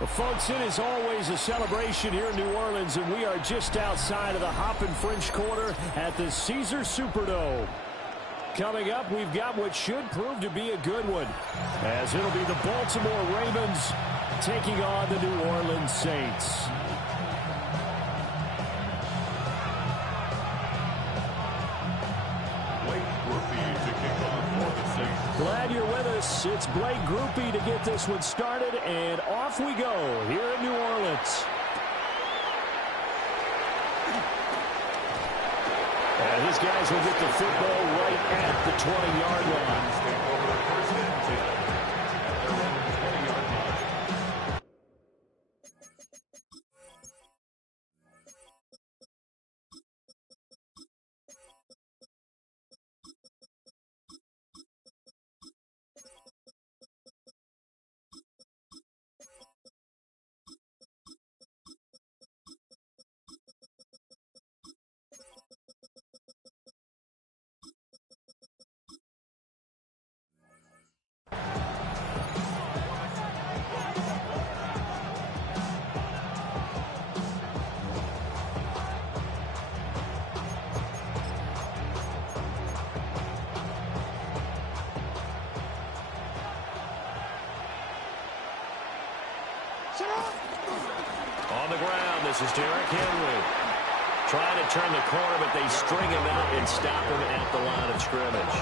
Well, folks, it is always a celebration here in New Orleans, and we are just outside of the Hoppin' French Quarter at the Caesars Superdome. Coming up, we've got what should prove to be a good one, as it'll be the Baltimore Ravens taking on the New Orleans Saints. Glad you're with us. It's Blake Grupe to get this one started, and off we go here in New Orleans. And his guys will get the football right at the 20-yard line. On the ground, this is Derrick Henry. Trying to turn the corner, but they string him out and stop him at the line of scrimmage.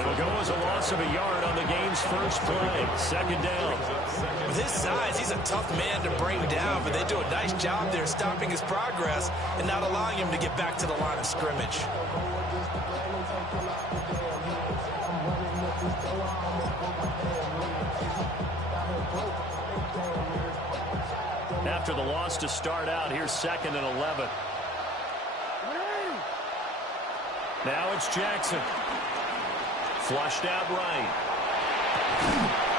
It'll go as a loss of a yard on the game's first play. Second down. With his size, he's a tough man to bring down, but they do a nice job there stopping his progress and not allowing him to get back to the line of scrimmage. After the loss to start out, here's 2nd and 11. Now it's Jackson. Flushed out right.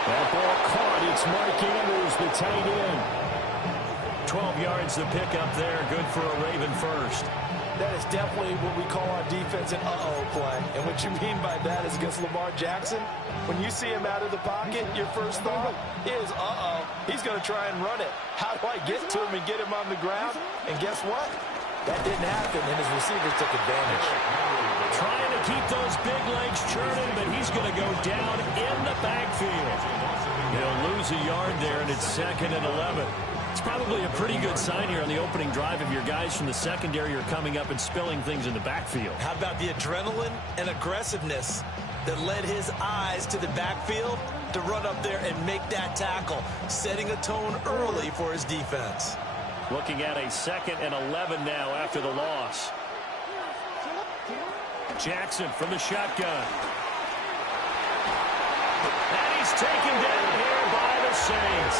That ball caught. It's Mike Andrews, the tight end. 12 yards the pickup there. Good for a Raven first. That is definitely what we call our defense an uh-oh play. And what you mean by that is against Lamar Jackson, when you see him out of the pocket, your first thought is, uh-oh, he's going to try and run it. How do I get to him and get him on the ground? And guess what? That didn't happen, and his receivers took advantage. Trying to keep those big legs churning, but he's going to go down in the backfield. He'll lose a yard there, and it's 2nd and 11. It's probably a pretty good sign here on the opening drive if your guys from the secondary are coming up and spilling things in the backfield. How about the adrenaline and aggressiveness that led his eyes to the backfield to run up there and make that tackle, setting a tone early for his defense. Looking at a 2nd and 11 now after the loss. Jackson from the shotgun. And he's taken down here by the Saints.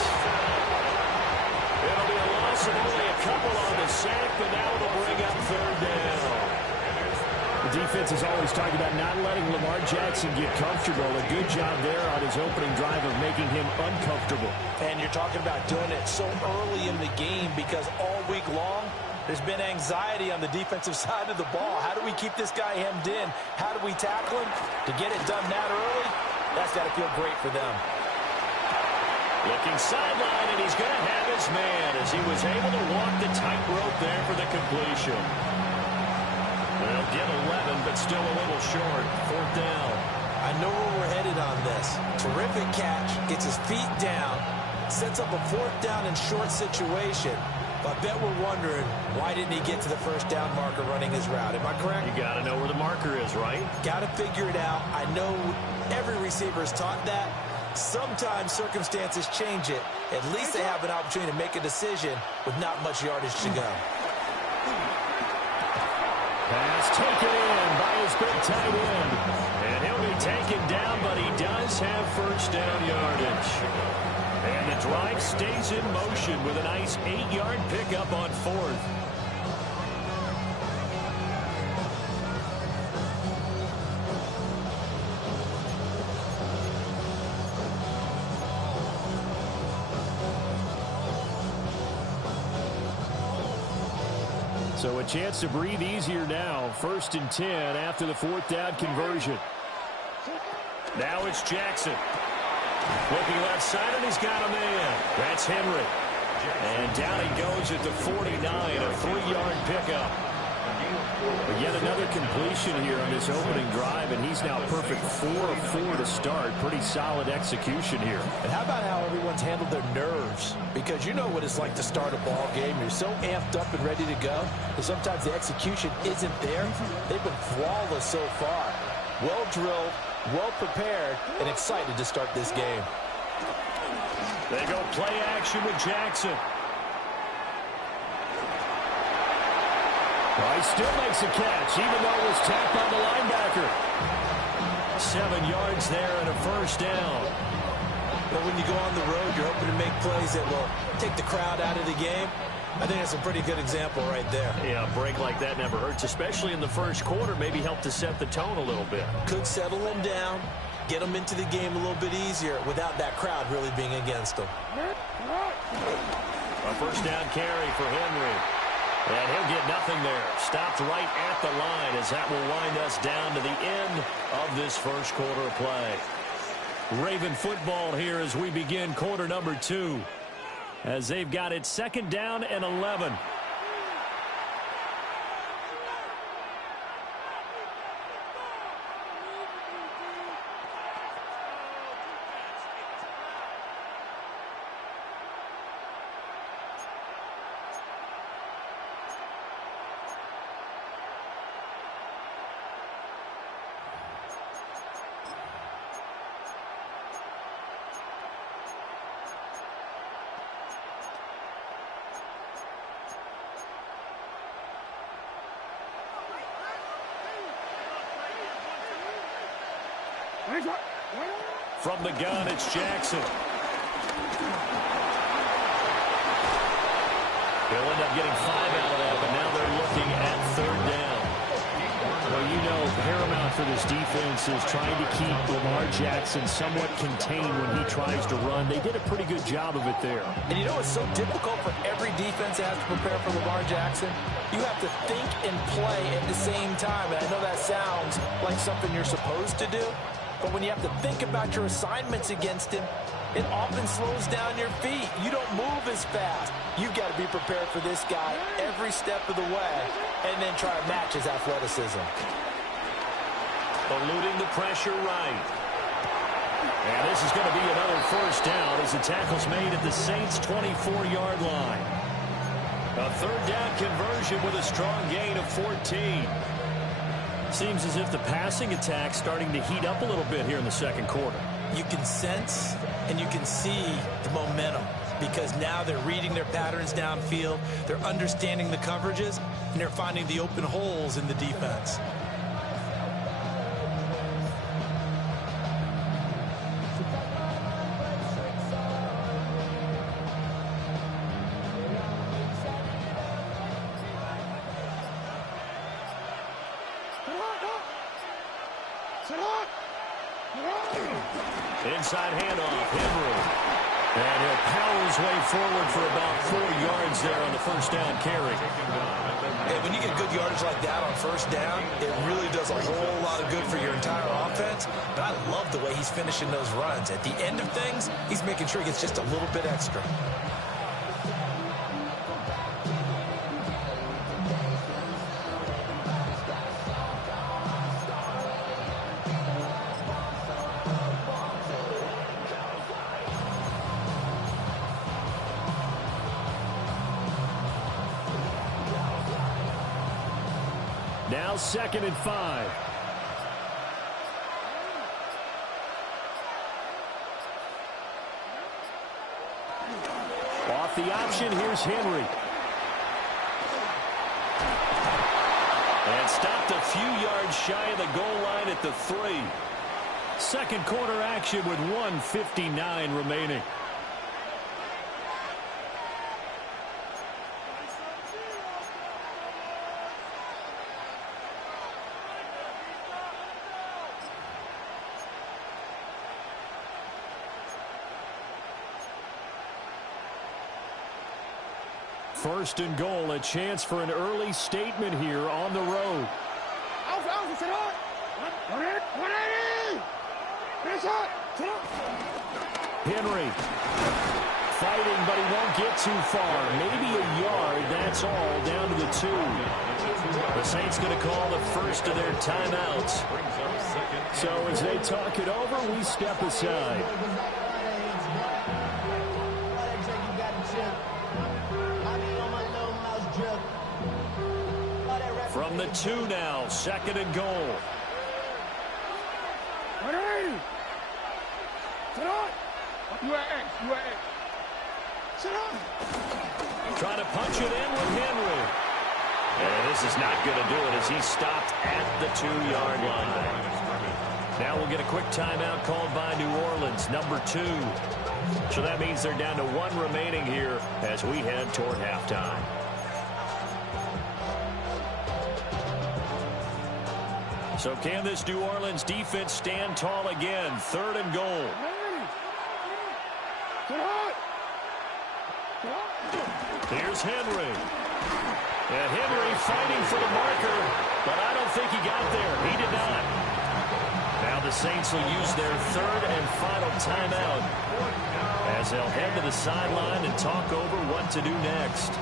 It'll be a loss of only a couple on the sack, but now it'll bring up 3rd down. The defense has always talked about not letting Lamar Jackson get comfortable. A good job there on his opening drive of making him uncomfortable. And you're talking about doing it so early in the game because all week long, there's been anxiety on the defensive side of the ball. How do we keep this guy hemmed in? How do we tackle him? To get it done that early, that's got to feel great for them. Looking sideline, and he's going to have his man as he was able to walk the tightrope there for the completion. They'll get 11, but still a little short. 4th down. I know where we're headed on this. Terrific catch, gets his feet down, sets up a 4th down and short situation. But I bet we're wondering, why didn't he get to the first down marker running his route? Am I correct? You got to know where the marker is, right? Got to figure it out. I know every receiver is taught that. Sometimes circumstances change it. At least they have an opportunity to make a decision with not much yardage to go. Pass taken in by his big tight end. And he'll be taken down, but he does have first down yardage. And the drive stays in motion with a nice 8-yard pickup on 4th. So a chance to breathe easier now. 1st and 10 after the 4th down conversion. Now it's Jackson. Looking left side, and he's got a man. That's Henry. And down he goes at the 49, a 3-yard pickup. But yet another completion here on this opening drive, and he's now perfect 4 of 4 to start. Pretty solid execution here. And how about how everyone's handled their nerves? Because you know what it's like to start a ball game. You're so amped up and ready to go, and sometimes the execution isn't there. They've been flawless so far. Well drilled, well prepared, and excited to start this game. They go play action with Jackson. Well, he still makes a catch, even though it was tapped on the linebacker. 7 yards there and a first down. But when you go on the road, you're hoping to make plays that will take the crowd out of the game. I think that's a pretty good example right there. Yeah, a break like that never hurts, especially in the first quarter. Maybe help to set the tone a little bit. Could settle them down, get them into the game a little bit easier without that crowd really being against them. A first down carry for Henry. And he'll get nothing there. Stopped right at the line as that will wind us down to the end of this first quarter of play. Raven football here as we begin quarter number 2. As they've got it 2nd down and 11. From the gun, it's Jackson. They'll end up getting 5 out of that, but now they're looking at 3rd down. Well, you know, paramount for this defense is trying to keep Lamar Jackson somewhat contained when he tries to run. They did a pretty good job of it there. And you know it's so difficult for every defense that has to prepare for Lamar Jackson? You have to think and play at the same time. And I know that sounds like something you're supposed to do. But when you have to think about your assignments against him, it often slows down your feet. You don't move as fast. You've got to be prepared for this guy every step of the way and then try to match his athleticism. Eluding the pressure right. And this is going to be another first down as the tackle's made at the Saints' 24-yard line. A 3rd down conversion with a strong gain of 14. Seems as if the passing attack's starting to heat up a little bit here in the 2nd quarter. You can sense and you can see the momentum because now they're reading their patterns downfield, they're understanding the coverages, and they're finding the open holes in the defense. Inside handoff, Henry. And he'll power his way forward for about 4 yards there on the first down carry. Hey, when you get good yardage like that on first down, it really does a whole lot of good for your entire offense. But I love the way he's finishing those runs. At the end of things, he's making sure he gets just a little bit extra. Now 2nd and 5. Off the option, here's Henry. And stopped a few yards shy of the goal line at the 3. 2nd quarter action with 1:59 remaining. First and goal, a chance for an early statement here on the road. Henry fighting, but he won't get too far. Maybe a yard, that's all, down to the 2. The Saints going to call the first of their timeouts. So as they talk it over, we step aside. From the 2 now, 2nd and goal. Trying to punch it in with Henry. And this is not going to do it as he's stopped at the 2-yard line. Now we'll get a quick timeout called by New Orleans, number 2. So that means they're down to 1 remaining here as we head toward halftime. So can this New Orleans defense stand tall again? 3rd and goal. Here's Henry. And Henry fighting for the marker, but I don't think he got there. He did not. Now the Saints will use their 3rd and final timeout as they'll head to the sideline and talk over what to do next.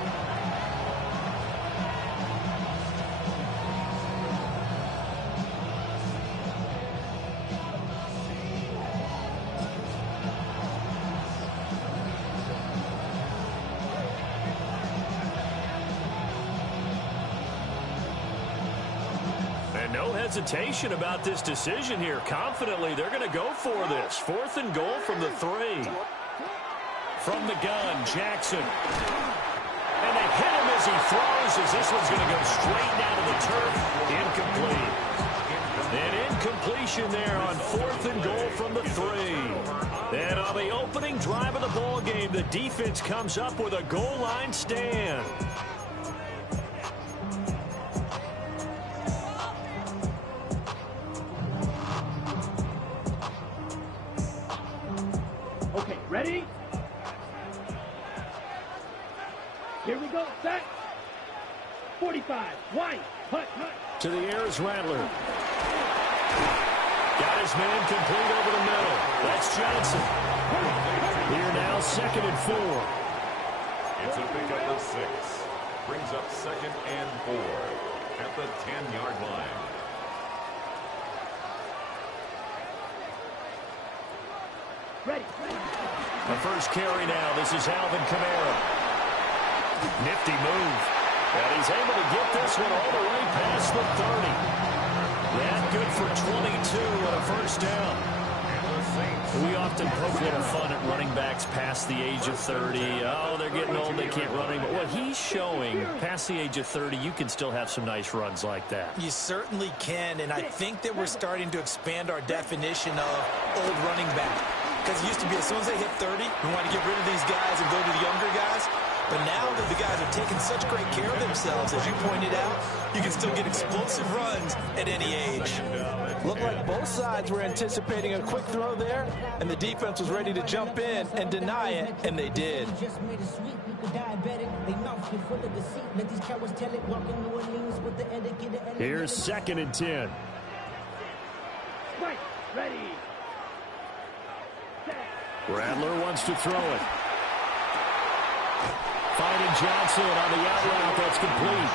No hesitation about this decision here. Confidently, they're going to go for this. 4th and goal from the 3. From the gun, Jackson. And they hit him as he throws, as this one's going to go straight down to the turf. Incomplete. An incompletion there on 4th and goal from the 3. And on the opening drive of the ball game, the defense comes up with a goal line stand. Okay, ready? Here we go, set. 45, wide, hut. To the air is Rattler. Got his man complete over the middle. That's Johnson. Here now, 2nd and 4. It's a pickup of 6. Brings up 2nd and 4 at the 10-yard line. Ready. The first carry now. This is Alvin Kamara. Nifty move. And he's able to get this one all the way past the 30. That good for 22 and a first down. We often poke a little fun at running backs past the age of 30. Oh, they're getting old, they can't run anymore. What he's showing, past the age of 30, you can still have some nice runs like that. You certainly can, and I think that we're starting to expand our definition of old running back. Because it used to be as soon as they hit 30, we want to get rid of these guys and go to the younger guys. But now that the guys are taking such great care of themselves, as you pointed out, you can still get explosive runs at any age. Looked like both sides were anticipating a quick throw there, and the defense was ready to jump in and deny it, and they did. Here's 2nd and 10. Right, ready. Rattler wants to throw it. Finding Johnson on the out route. That's complete.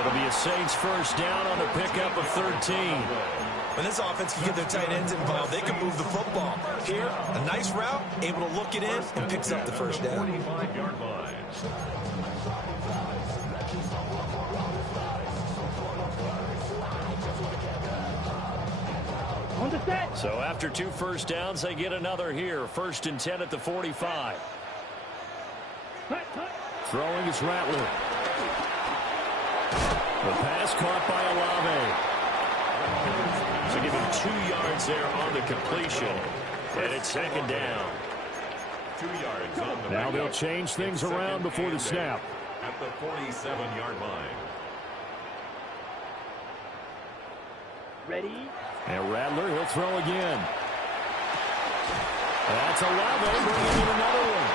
It'll be a Saints first down on the pickup of 13. When this offense can get their tight ends involved, they can move the football. Here, a nice route, able to look it in, and picks up the first down. 25-yard line. On the set. So after 2 first downs, they get another here. 1st and 10 at the 45. Hut. Throwing is Rattler. The pass caught by Olave. So give him 2 yards there on the completion. And it's 2nd down. 2 yards on the Now they'll change things around before the snap. At the 47-yard line. Ready. And Rattler, he'll throw again. That's Olave bringing in another one.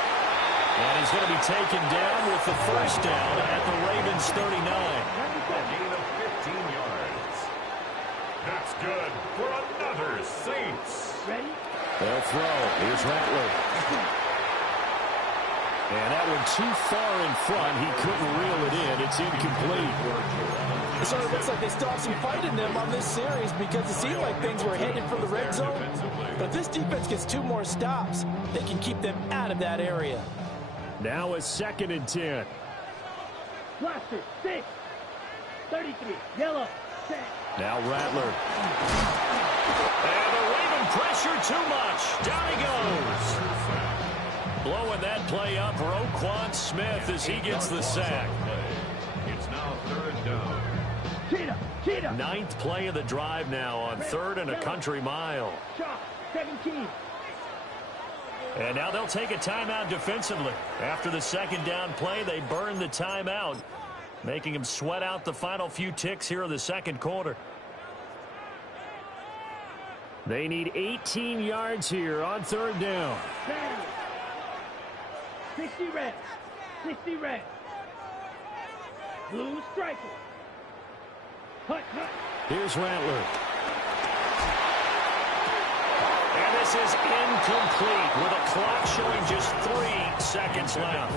And he's going to be taken down with the first down at the Ravens 39. A gain of 15 yards. That's good for another Saints. Ready. They'll throw. Here's Rattler. And that one too far in front. He couldn't reel it in. It's incomplete. It sort of looks like they still have some fight in them on this series because it seemed like things were headed for the red zone. But if this defense gets 2 more stops, they can keep them out of that area. Now a 2nd and 10. Blaster, 6. 33. Yellow. Set. Now Rattler. And the Raven pressure too much. Down he goes. Blowing that play up, Roquan Smith as he gets the sack. It's now 3rd down. Cheetah. 9th play of the drive now on 3rd and a country mile. Shot. 17. And now they'll take a timeout defensively. After the 2nd down play, they burn the timeout, making them sweat out the final few ticks here in the 2nd quarter. They need 18 yards here on 3rd down. 60 red. 60 red. Blue striker. Hut. Here's Rattler. And this is incomplete with a clock showing just 3 seconds left.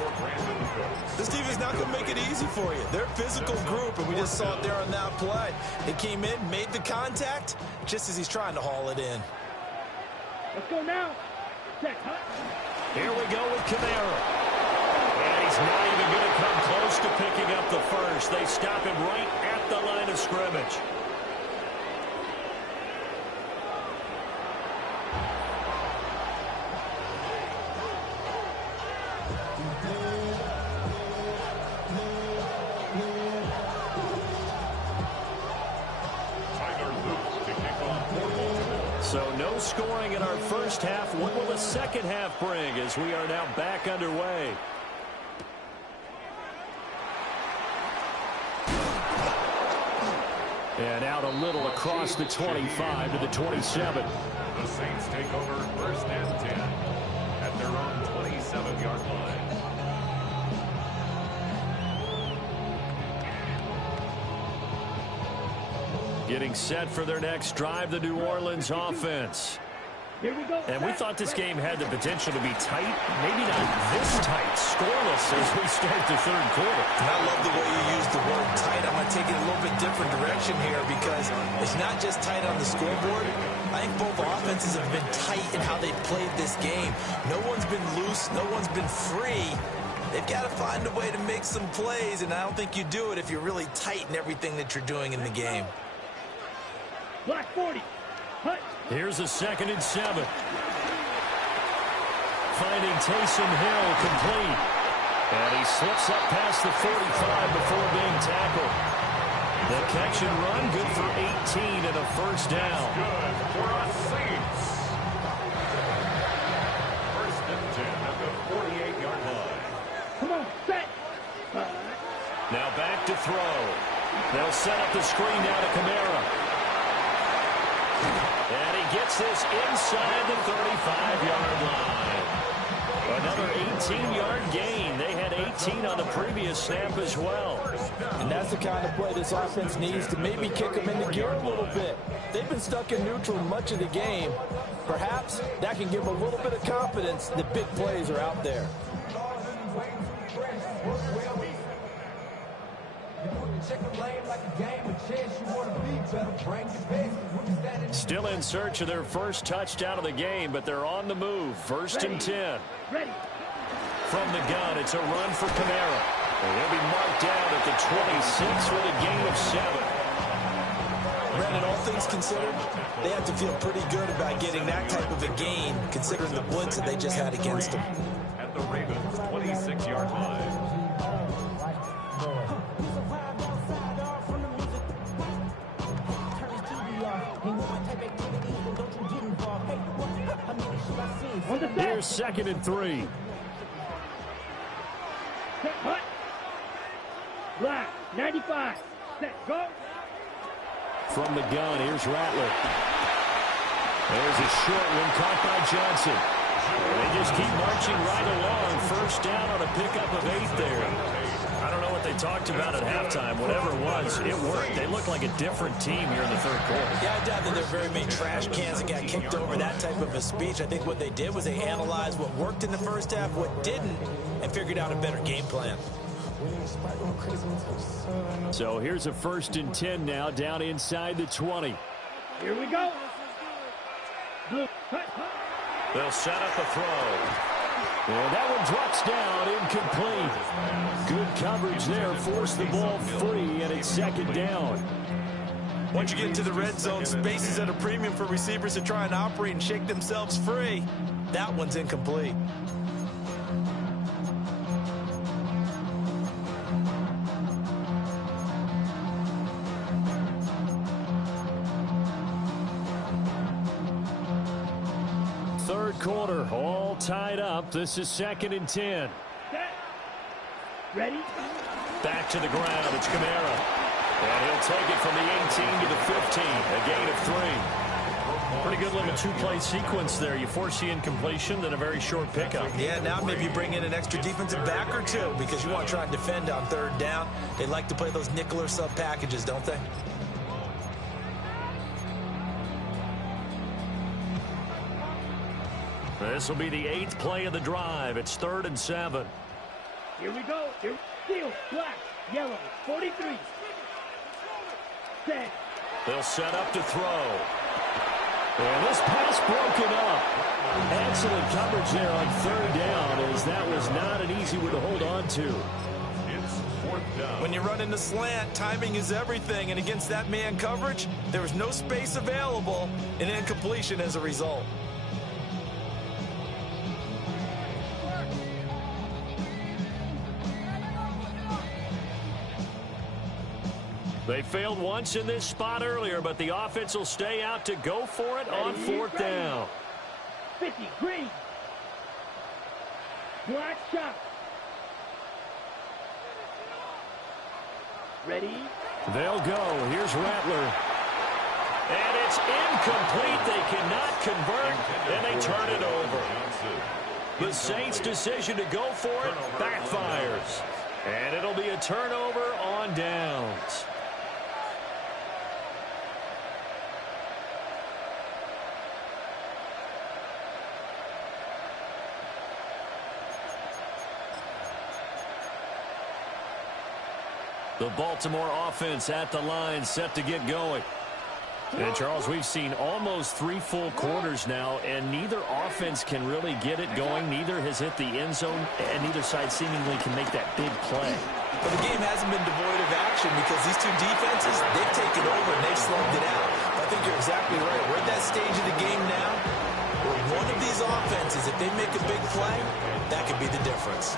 This defense not going to make it easy for you. They're a physical group, and we just saw it there on that play. They came in, made the contact, just as he's trying to haul it in. Let's go now. Set. Hut. Here we go with Kamara. And he's not even going to come close to picking up the first. They stop him right at the line of scrimmage. So no scoring in our first half. What will the second half bring as we are now back underway? And out a little across the 25 to the 27. The Saints take over 1st and 10 at their own 27-yard line. Getting set for their next drive, the New Orleans offense. Here we go. And we thought this game had the potential to be tight. Maybe not this tight, scoreless as we start the 3rd quarter. And I love the way you use the word tight. I'm going to take it a little bit different direction here because it's not just tight on the scoreboard. I think both offenses have been tight in how they've played this game. No one's been loose. No one's been free. They've got to find a way to make some plays, and I don't think you do it if you're really tight in everything that you're doing in the game. Black 40. Hut. Here's a 2nd and 7. Finding Taysom Hill complete. And he slips up past the 45 before being tackled. The catch and run, good for 18 and a 1st down. Good for us Saints. 1st and 10 at the 48-yard line. Come on. Set. Now back to throw. They'll set up the screen now to Kamara. And he gets this inside the 35-yard line. Another 18-yard gain. They had 18 on the previous snap as well. And that's the kind of play this offense needs to maybe kick them into gear a little bit. They've been stuck in neutral much of the game. Perhaps that can give them a little bit of confidence that big plays are out there. Still in search of their first touchdown of the game, but they're on the move. 1st and 10. Ready. From the gun, it's a run for Kamara. And he'll be marked down at the 26 with a gain of 7. Brandon, all things considered, they have to feel pretty good about getting that type of a gain, considering the blitz that they just had against them. At the Ravens' 26-yard line. Here's 2nd and 3. Set. Hut. Black 95. Set. Go. From the gun, here's Rattler. There's a short one caught by Johnson. They just keep marching right along. 1st down on a pickup of 8 there. I don't know what they talked about at halftime. Whatever it was, it worked. They look like a different team here in the third quarter. Yeah, I doubt that there are very many trash cans that got kicked over that type of a speech. I think what they did was they analyzed what worked in the first half, what didn't, and figured out a better game plan. So here's a 1st and 10 now, down inside the 20. Here we go. Blue. Hut, hut. They'll set up a throw. And that one drops down, incomplete. Good coverage there, forced the ball free, and it's 2nd down. Once you get into the red zone, space is at a premium for receivers to try and operate and shake themselves free. That one's incomplete. Third quarter, all tied up. This is 2nd and 10. Set. Ready? Back to the ground. It's Kamara. And he'll take it from the 18 to the 15. A gain of 3. Pretty good limit 2-play sequence there. You force the incompletion, then a very short pickup. Yeah, now maybe you bring in an extra defensive back or two because you want to try and defend on 3rd down. They like to play those nickel or sub packages, don't they? This will be the 8th play of the drive. It's 3rd and 7. Here we go. Here. Steel, black, yellow, 43. Set. They'll set up to throw. And this pass broken up. Excellent coverage there on 3rd down, as that was not an easy one to hold on to. It's 4th down. When you run in the slant, timing is everything, and against that man coverage, there was no space available, and incompletion as a result. They failed once in this spot earlier, but the offense will stay out to go for it on 4th down. 50, green. Black shot. Ready? They'll go. Here's Rattler. And it's incomplete. They cannot convert, and they turn it over. The Saints' decision to go for it backfires. And it'll be a turnover on downs. The Baltimore offense at the line, set to get going. And, Charles, we've seen almost 3 full quarters now, and neither offense can really get it going. Neither has hit the end zone, and neither side seemingly can make that big play. But the game hasn't been devoid of action because these two defenses, they've taken over and they've slugged it out. I think you're exactly right. We're at that stage of the game now where one of these offenses, if they make a big play, that could be the difference.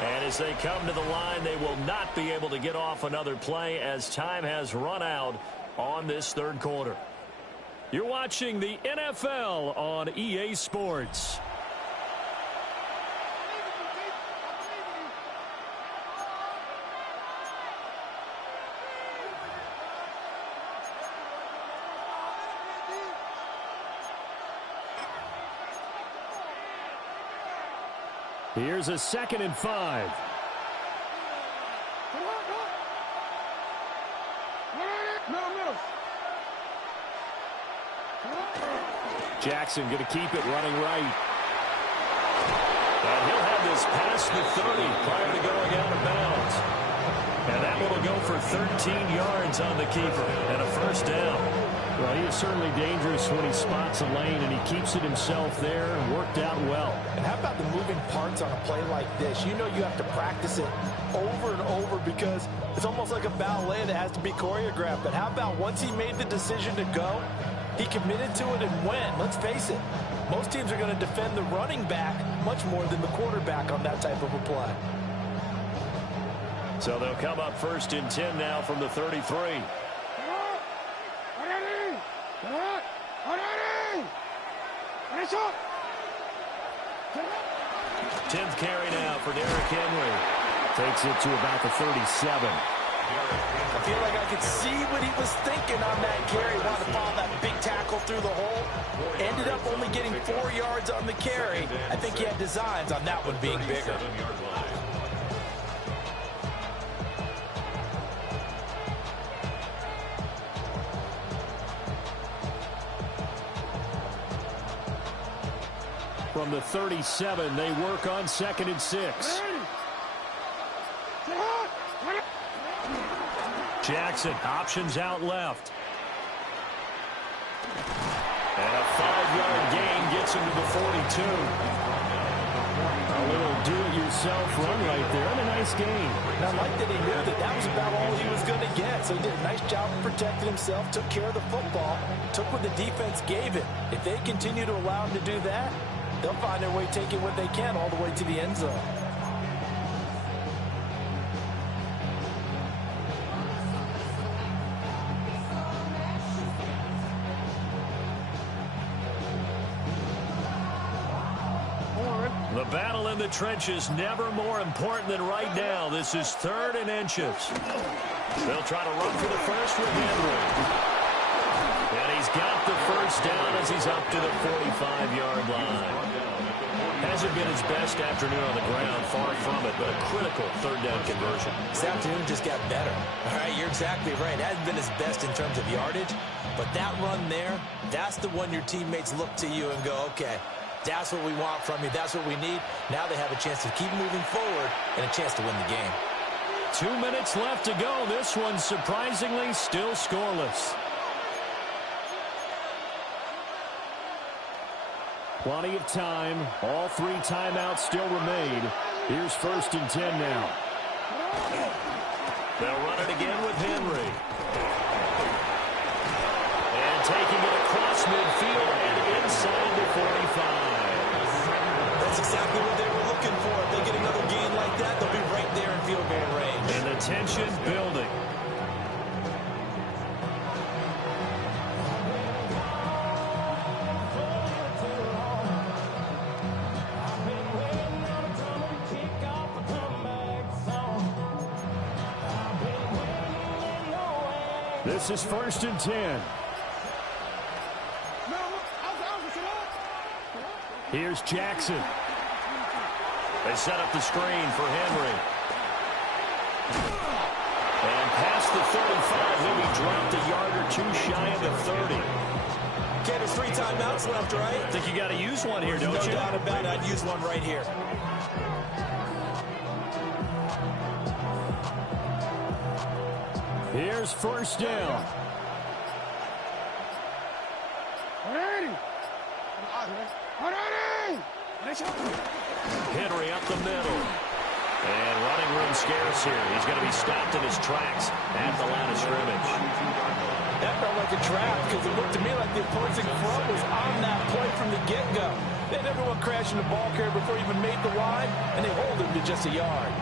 And as they come to the line, they will not be able to get off another play as time has run out on this 3rd quarter. You're watching the NFL on EA Sports. Here's a 2nd and 5. Jackson going to keep it running right. And he'll have this past the 30 prior to going out of bounds. And that one will go for 13 yards on the keeper and a 1st down. Well, he is certainly dangerous when he spots a lane, and he keeps it himself there and worked out well. And how about the moving parts on a play like this? You know you have to practice it over and over because it's almost like a ballet that has to be choreographed. But how about once he made the decision to go, he committed to it and went. Let's face it, most teams are going to defend the running back much more than the quarterback on that type of a play. So they'll come up 1st and 10 now from the 33. 10th carry now for Derrick Henry. Takes it to about the 37. I feel like I could see what he was thinking on that carry. Wanted to follow that big tackle through the hole. Ended up only getting 4 yards on the carry. I think he had designs on that one being bigger. From the 37, they work on 2nd and 6. Jackson, options out left. And a 5-yard gain gets him to the 42. A little do-it-yourself run right there, and a nice gain. And I like that he knew that that was about all he was going to get. So he did a nice job of protecting himself, took care of the football, took what the defense gave him. If they continue to allow him to do that, they'll find their way taking what they can all the way to the end zone. The battle in the trenches never more important than right now. This is 3rd and inches. They'll try to run for the first with Henry. And he's got the first down as he's up to the 45-yard line. Hasn't been his best afternoon on the ground, far from it, but a critical 3rd down conversion. This afternoon just got better. All right, you're exactly right. It hasn't been his best in terms of yardage, but that run there, that's the one your teammates look to you and go, okay, that's what we want from you. That's what we need. Now they have a chance to keep moving forward and a chance to win the game. 2 minutes left to go. This one surprisingly still scoreless. Plenty of time. All 3 timeouts still remain. Here's 1st and 10 now. They'll run it again with Henry. And taking it across midfield and inside the 45. That's exactly what they were looking for. If they get another gain like that, they'll be right there in field goal range. And the tension building. This is 1st and 10. Here's Jackson. They set up the screen for Henry. And past the 35, he'll be dropped a yard or 2 shy of the 30. Okay, there's 3 timeouts left, right? I think you got to use one here, don't you? No doubt about it. I'd use one right here. Here's 1st down. Henry up the middle. And running room scarce here. He's going to be stopped in his tracks at the line of scrimmage. That felt like a trap because it looked to me like the opposing front was on that play from the get-go. They had everyone crashing the ball carrier before he even made the line, and they hold him to just a yard.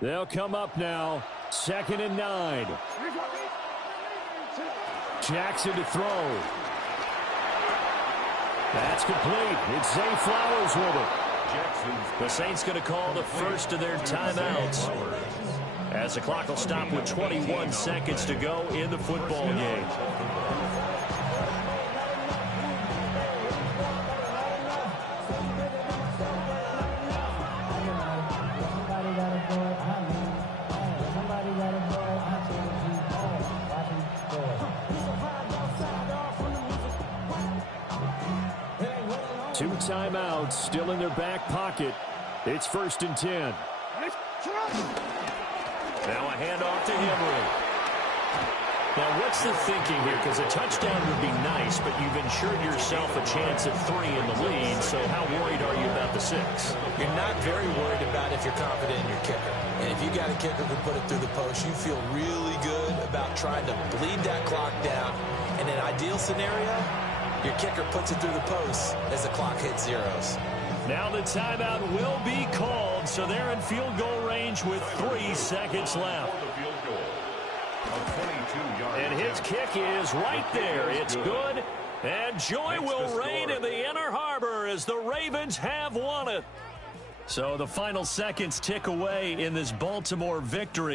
They'll come up now. 2nd and 9. Jackson to throw. That's complete. It's Zay Flowers with it. The Saints going to call the first of their timeouts as the clock will stop with 21 seconds to go in the football game. Two timeouts still in their back pocket. It's 1st and 10. Now a handoff to Henry. Now, what's the thinking here? Because a touchdown would be nice, but you've ensured yourself a chance at 3 in the lead, so how worried are you about the 6? You're not very worried about if you're confident in your kicker. And if you got a kicker who can put it through the post, you feel really good about trying to bleed that clock down. In an ideal scenario, your kicker puts it through the post as the clock hits zeros. Now the timeout will be called, so they're in field goal range with 3 seconds left. And his kick is right there. It's good. And joy will reign in the Inner Harbor as the Ravens have won it. So the final seconds tick away in this Baltimore victory.